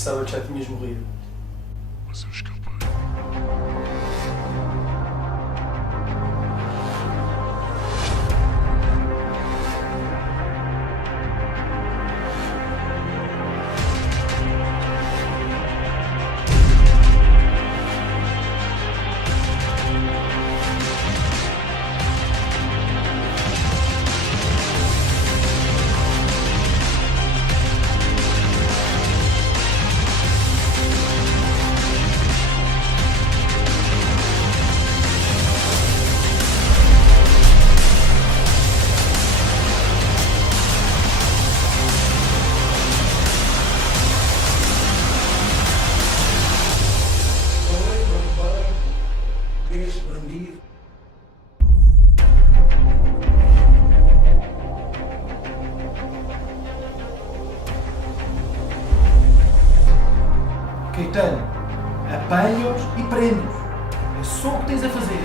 Pensava que já tinhas morrido. Mas eu escapei. Oi, barbeiro, esse bandido. Caetano, apanha-os e prende-os. É só o que tens a fazer.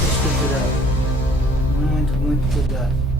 Tens de ter cuidado. Muito cuidado.